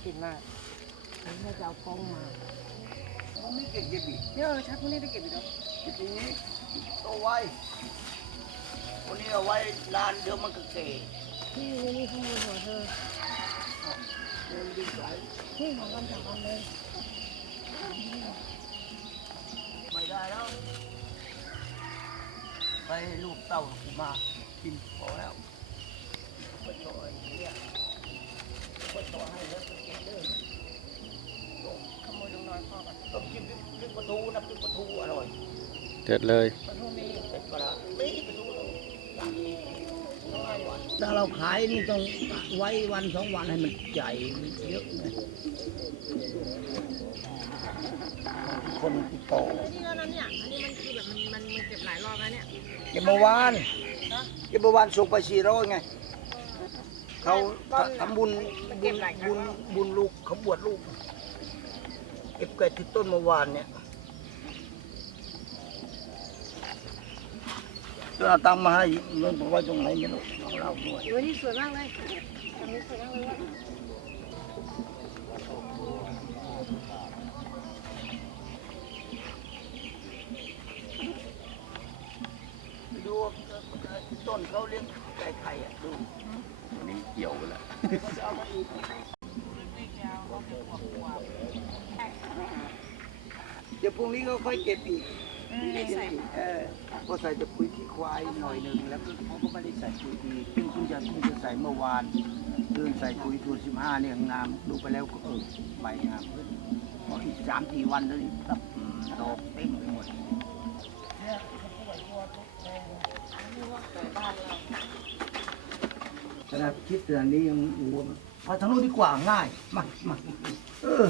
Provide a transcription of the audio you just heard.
น่ากินมากแม่จะเอากล้องมามันไม่เก่งเก็บอีกเนี่ยเออชักพวกนี้ได้เก็บอีกแล้วเก็บอย่างนี้เอาไว้วันนี้เอาไว้นานเดี๋ยวมันก็เกะนี่นี่นี่ข้างบนหัวเธอเดี๋ยวมันดึงสายนี่ของคำถามอันเลยไม่ได้แล้ว ไปให้ลูกเต้ากูมากินพอแล้วไปต่อไอ้เนี่ย สั่งเองถ้าเราขายนี่ต้องไว้วันสองวันให้มันใหญ่เยอะนะคนติดต่อนี่แล้วนะเนี่ย อันนี้มันคือแบบมันมันมันเก็บหลายรอบแล้วเนี่ยเก็บเมื่อวานเก็บเมื่อวานส่งไปสี่ร้อยไง เขาทำบุญบุญบุญบุญลูกเขาบวชลูก เก็บเกิดที่ต้นเมื่อวานเนี่ยจะ เอาตังค์มาให้เงินบอกว่าตรงไหนไม่รู้เอาเราด้วยโอ้ยนี่สวยมากเลยอันนี้สวยมากเลยว่ะไปดูต้นเขาเลี้ยงไก่ไข่อะดูวันนี้เกี่ยวไปแล้วเดี๋ยวพรุ่งนี้ก็ค่อยเก็บอีก เออก็ใส่แต่ปุ๋ยขี้ควายหน่อยหนึ่งแล้วก็เขาก็ไม่ได้ใส่ปุ๋ยอีกซึ่งคุณจะคุณจะใส่เมื่อวานเดินใส่ปุ๋ยตัวสิบห้าเนี่ยงามดูไปแล้วก็เออใบงามขึ้นพออีกสามสี่วันเลยครับดอกเต็มไปหมดขนาดคิดแต่อันนี้ยังโอ้โหมาทางนู้นดีกว่าง่ายมามาเออ